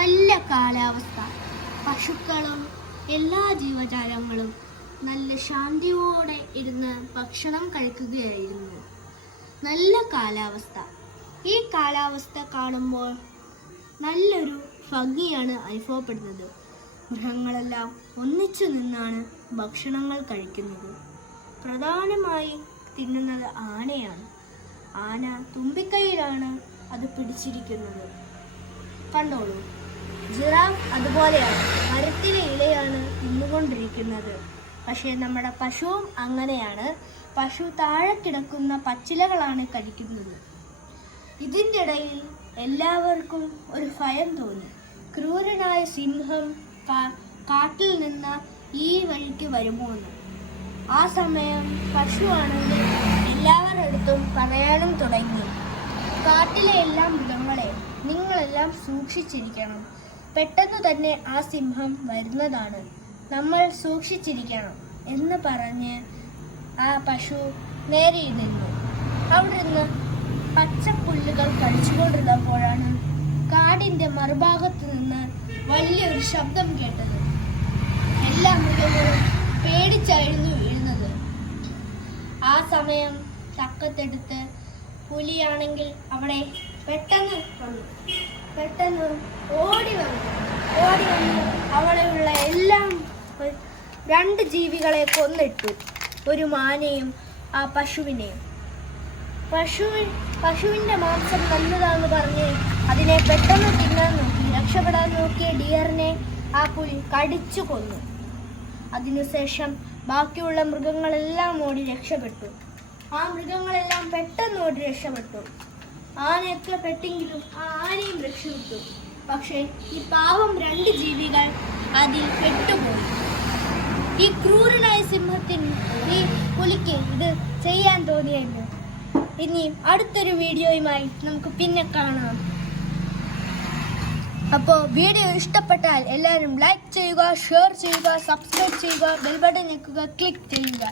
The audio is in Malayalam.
നല്ല കാലാവസ്ഥ. പശുക്കളും എല്ലാ ജീവജാലങ്ങളും നല്ല ശാന്തിയോടെ ഇരുന്ന് ഭക്ഷണം കഴിക്കുകയായിരുന്നു. നല്ല കാലാവസ്ഥ. ഈ കാലാവസ്ഥ കാണുമ്പോൾ നല്ലൊരു ഭംഗിയാണ് അനുഭവപ്പെടുന്നത്. മൃഗങ്ങളെല്ലാം ഒന്നിച്ചു നിന്നാണ് ഭക്ഷണങ്ങൾ കഴിക്കുന്നത്. പ്രധാനമായി തിന്നുന്നത് ആനയാണ്. ആന തുമ്പിക്കൈയിലാണ് അത് പിടിച്ചിരിക്കുന്നത്. കണ്ടോളൂ, ജിറാഫ് അതുപോലെയാണ്, മരത്തിലെ ഇലയാണ് തിന്നുകൊണ്ടിരിക്കുന്നത്. പക്ഷേ നമ്മുടെ പശുവും അങ്ങനെയാണ്. പശു താഴെ കിടക്കുന്ന പച്ചിലകളാണ് കഴിക്കുന്നത്. ഇതിൻ്റെ ഇടയിൽ എല്ലാവർക്കും ഒരു ഭയം തോന്നി. ക്രൂരനായ സിംഹം കാട്ടിൽ നിന്ന് ഈ വഴിക്ക് വരുമോ എന്ന്. ആ സമയം പശുവാണെങ്കിൽ എല്ലാവരുടെ അടുത്തും പറയാനും തുടങ്ങി, കാട്ടിലെ എല്ലാ മൃഗങ്ങളെ നിങ്ങളെല്ലാം സൂക്ഷിച്ചിരിക്കണം. പെട്ടെന്ന് തന്നെ ആ സിംഹം വരുന്നതാണ്, നമ്മൾ സൂക്ഷിച്ചിരിക്കണം എന്ന് പറഞ്ഞ് ആ പശു നേരെ നിന്നു. അവിടെ നിന്ന് പച്ചപ്പുല്ലുകൾ കഴിച്ചുകൊണ്ടിരുന്നപ്പോഴാണ് കാടിൻ്റെ മറുഭാഗത്ത് നിന്ന് വലിയൊരു ശബ്ദം കേട്ടത്. എല്ലാ മൃഗങ്ങളും പേടിച്ചായിരുന്നു വീഴുന്നത്. ആ സമയം തക്കത്തെടുത്ത് പുലിയാണെങ്കിൽ അവിടെ പെട്ടെന്ന് ഓടി വന്നു അവിടെയുള്ള എല്ലാം 2 ജീവികളെ കൊന്നിട്ടു. ഒരു മാനെയും ആ പശുവിനെയും. പശുവിൻ്റെ മാംസം നല്ലതാണെന്ന് പറഞ്ഞ് അതിനെ പെട്ടെന്ന് തിന്നാൻ നോക്കി. രക്ഷപ്പെടാൻ നോക്കിയ ഡിയറിനെ ആ പുലി കടിച്ചു കൊന്നു. അതിനുശേഷം ബാക്കിയുള്ള മൃഗങ്ങളെല്ലാം ഓടി രക്ഷപ്പെട്ടു. ആ മൃഗങ്ങളെല്ലാം പെട്ടെന്ന് ഓടി രക്ഷപ്പെട്ടു. ആനയൊക്കെ പെട്ടെങ്കിലും ആ ആനയും രക്ഷപ്പെട്ടു. പക്ഷേ ഈ പാവം 2 ജീവികൾ അതിൽ പെട്ടുപോയി. ഈ ക്രൂരനായ സിംഹത്തിന്, ഈ പുലിക്ക് ഇത് ചെയ്യാൻ തോന്നിയല്ലോ. ഇനിയും അടുത്തൊരു വീഡിയോയുമായി നമുക്ക് പിന്നെ കാണാം. അപ്പോൾ വീഡിയോ ഇഷ്ടപ്പെട്ടാൽ എല്ലാവരും ലൈക്ക് ചെയ്യുക, ഷെയർ ചെയ്യുക, സബ്സ്ക്രൈബ് ചെയ്യുക, ബെൽ ബട്ടൺ ഞെക്കുക, ക്ലിക്ക് ചെയ്യുക.